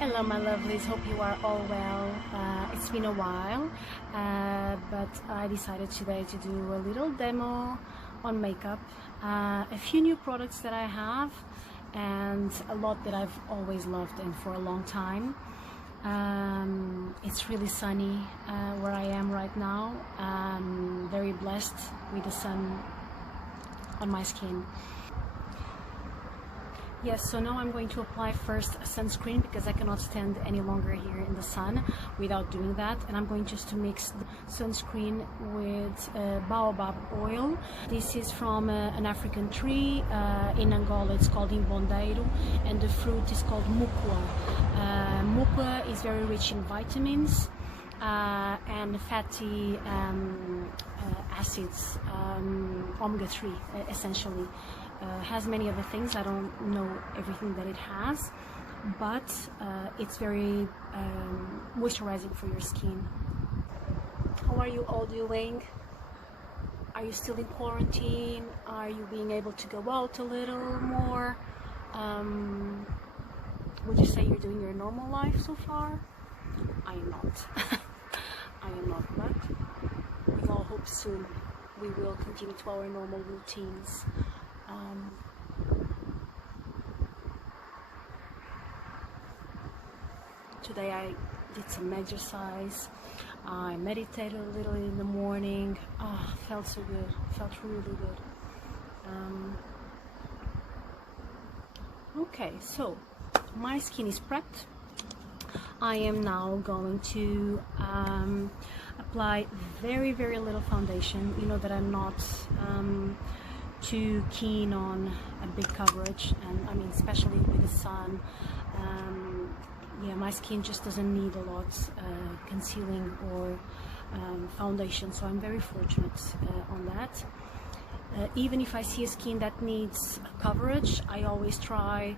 Hello my lovelies, hope you are all well. It's been a while, but I decided today to do a little demo on makeup, a few new products that I have and a lot that I've always loved and for a long time. It's really sunny where I am right now. I'm very blessed with the sun on my skin. Yes, so now I'm going to apply first a sunscreen because I cannot stand any longer here in the sun without doing that, and I'm going just to mix the sunscreen with baobab oil. This is from an African tree in Angola. It's called imbondeiro, and the fruit is called mukwa. Mukwa is very rich in vitamins and fatty acids, omega-3 essentially. Has many other things. I don't know everything that it has, but it's very moisturizing for your skin. How are you all doing? Are you still in quarantine? Are you being able to go out a little more? Would you say you're doing your normal life so far? I am not. I am not, but we all hope soon we will continue to our normal routines. Today I did some exercise, I meditated a little in the morning. Felt so good, felt really good. Okay, so my skin is prepped. I am now going to apply very little foundation. You know that I'm not too keen on a big coverage, and I mean especially with the sun. Yeah, my skin just doesn't need a lot concealing or foundation, so I'm very fortunate on that. Even if I see a skin that needs coverage, I always try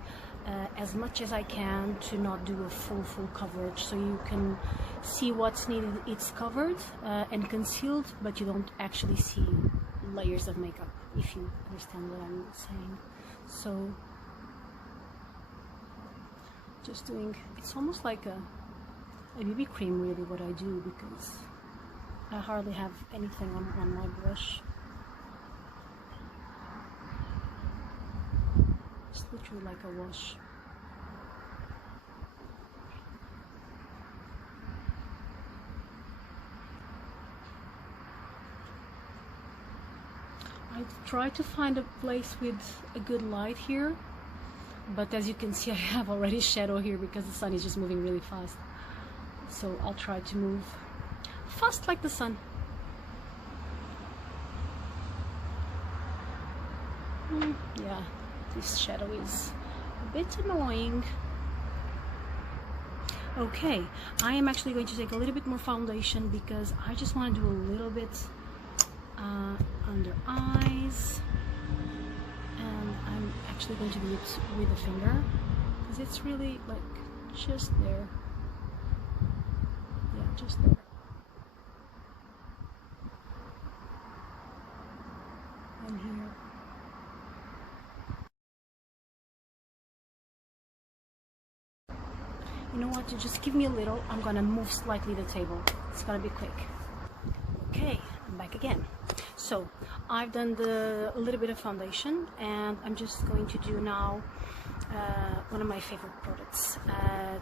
as much as I can to not do a full coverage, so you can see what's needed. It's covered and concealed, but you don't actually see layers of makeup, if you understand what I'm saying. So just doing, it's almost like a BB cream really what I do, because I hardly have anything on my brush. It's literally like a wash. I try to find a place with a good light here, but as you can see I have already shadow here because the sun is just moving really fast. So I'll try to move fast like the sun. Yeah, this shadow is a bit annoying. Okay, I am actually going to take a little bit more foundation because I just want to do a little bit under eyes, and I'm actually going to do it with a finger because it's really like just there. Yeah, just there. And here. You know what, to just give me a little, I'm gonna move slightly the table. It's gonna be quick. Okay, I'm back again. So I've done a little bit of foundation, and I'm just going to do now one of my favorite products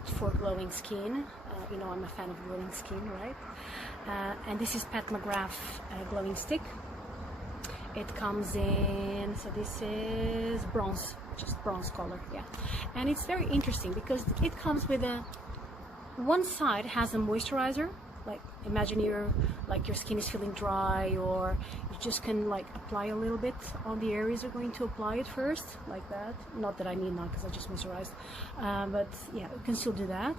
for glowing skin. You know I'm a fan of glowing skin, right? And this is Pat McGrath glowing stick. It comes in, so this is bronze, just bronze color, yeah. And it's very interesting because it comes with one side has a moisturizer. Like imagine your skin is feeling dry, or you just can like apply a little bit on the areas you're going to apply it first, like that. Not that I need now because I just moisturized, but yeah, you can still do that.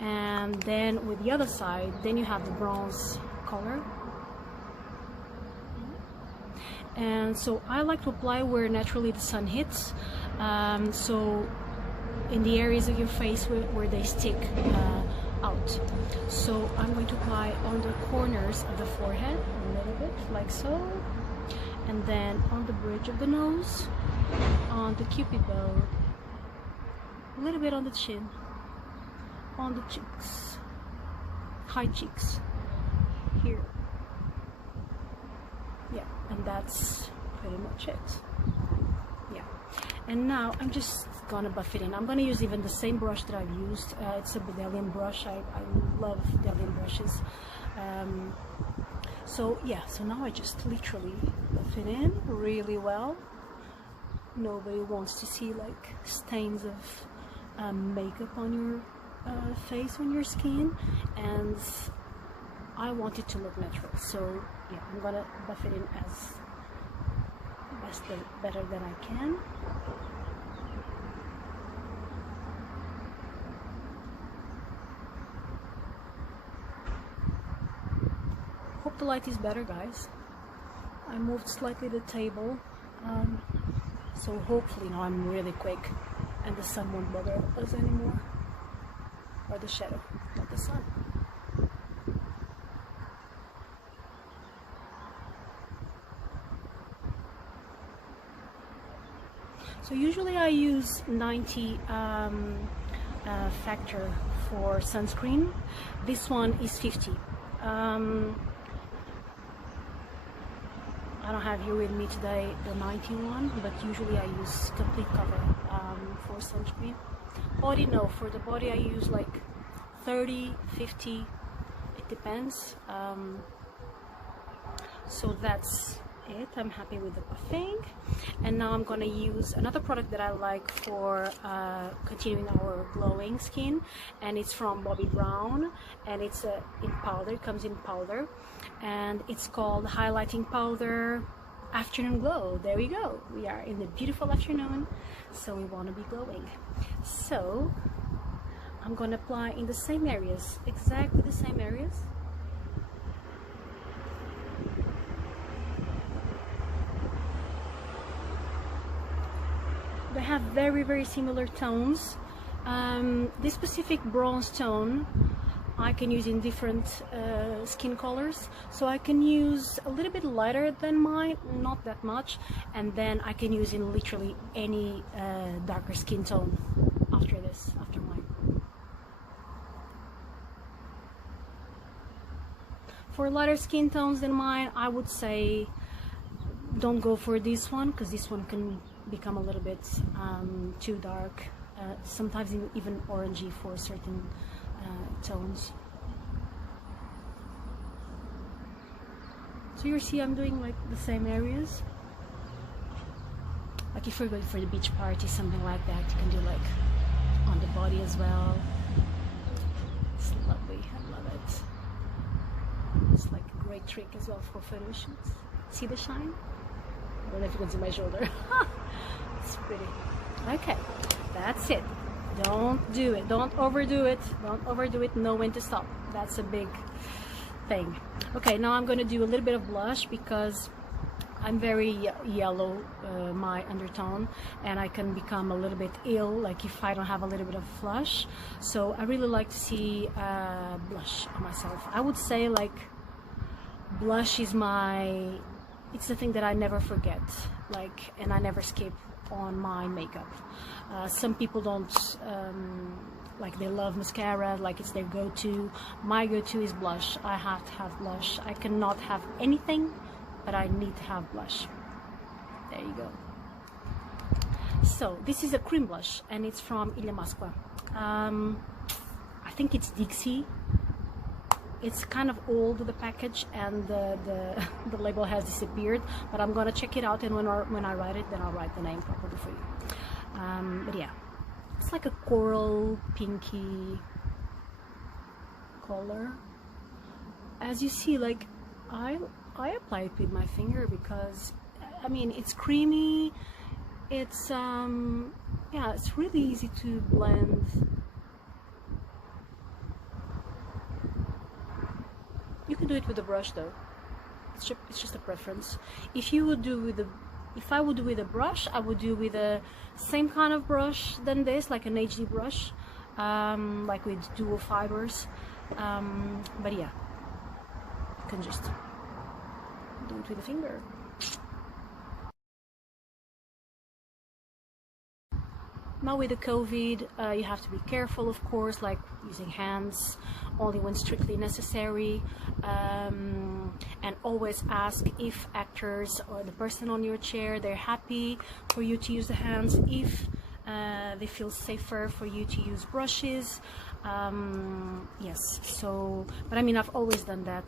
And then with the other side, then you have the bronze color. And so I like to apply where naturally the sun hits, so in the areas of your face where they stick out. So I'm going to apply on the corners of the forehead a little bit, like so, and then on the bridge of the nose, on the cupid bow, a little bit on the chin, on the cheeks, high cheeks here. Yeah, and that's pretty much it. Yeah, and now I'm just gonna buff it in. I'm gonna use even the same brush that I've used. It's a Bedelian brush. I love Bedelian brushes. So yeah, so now I just literally buff it in really well. Nobody wants to see like stains of makeup on your face, on your skin, and I want it to look natural. So yeah, I'm gonna buff it in as better than I can. Hope the light is better, guys. I moved slightly the table, so hopefully now I'm really quick and the sun won't bother us anymore, or the shadow, not the sun. So usually I use 90 factor for sunscreen. This one is 50. I don't have here with me today the 91, but usually I use complete cover for sunscreen. Body, no, for the body I use like 30, 50, it depends. So that's it. I'm happy with the buffing, and now I'm gonna use another product that I like for continuing our glowing skin, and it's from Bobbi Brown, and it's in powder. It comes in powder, and it's called highlighting powder afternoon glow. There we go, we are in the beautiful afternoon, so we want to be glowing. So I'm gonna apply in the same areas, exactly the same areas. They have very similar tones. This specific bronze tone I can use in different skin colors, so I can use a little bit lighter than mine, not that much, and then I can use in literally any darker skin tone after this, after mine. For lighter skin tones than mine, I would say don't go for this one, because this one can become a little bit too dark, sometimes even orangey for certain tones. So you see I'm doing like the same areas. Like if you're going for the beach party, something like that, you can do like on the body as well. It's lovely, I love it. It's like a great trick as well for photo shoots. See the shine? I don't know if you can see my shoulder. It's pretty. Okay, that's it. Don't do it. Don't overdo it. Don't overdo it. Know when to stop. That's a big thing. Okay, now I'm going to do a little bit of blush because I'm very yellow, my undertone, and I can become a little bit ill like if I don't have a little bit of flush. So I really like to see blush on myself. I would say like blush is it's the thing that I never forget, like, and I never skip on my makeup. Some people don't like, they love mascara, like it's their go-to. My go-to is blush. I have to have blush. I cannot have anything, but I need to have blush. There you go. So this is a cream blush, and it's from Ilha Masqua. I think it's Dixie. It's kind of old, the package, and the label has disappeared, but I'm gonna check it out, and when I write it, then I'll write the name properly for you. But yeah, it's like a coral pinky color. As you see, like I apply it with my finger because I mean it's creamy. It's yeah, it's really easy to blend. You can do it with a brush though. It's just a preference. If I would do with a brush, I would do with the same kind of brush than this, like an HD brush, like with dual fibers. But yeah, you can just do it with a finger. Now with the COVID, you have to be careful, of course, like using hands only when strictly necessary, and always ask if actors or the person on your chair, they're happy for you to use the hands, if they feel safer for you to use brushes. Yes, so, but I mean, I've always done that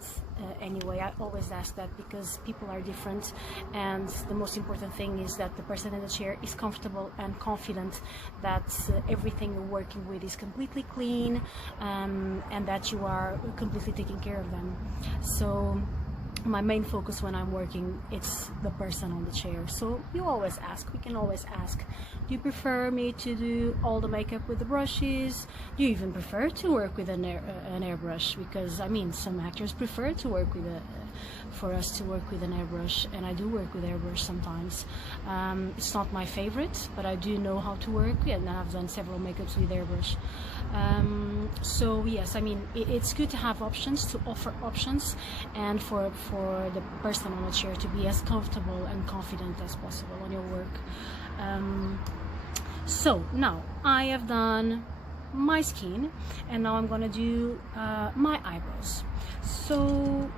anyway. I always ask that because people are different, and the most important thing is that the person in the chair is comfortable and confident that everything you're working with is completely clean, and that you are completely taking care of them. So my main focus when I'm working, it's the person on the chair. So you always ask, we can always ask, do you prefer me to do all the makeup with the brushes? Do you even prefer to work with an airbrush? Because I mean, some actors prefer to work with for us to work with an airbrush, and I do work with airbrush sometimes. It's not my favorite, but I do know how to work, and I've done several makeups with airbrush. So yes, I mean, it's good to have options, to offer options, and for the person on the chair to be as comfortable and confident as possible on your work. So now I have done my skin, and now I'm gonna do my eyebrows. So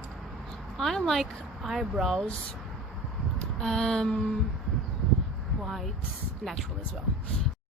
I like eyebrows quite natural as well.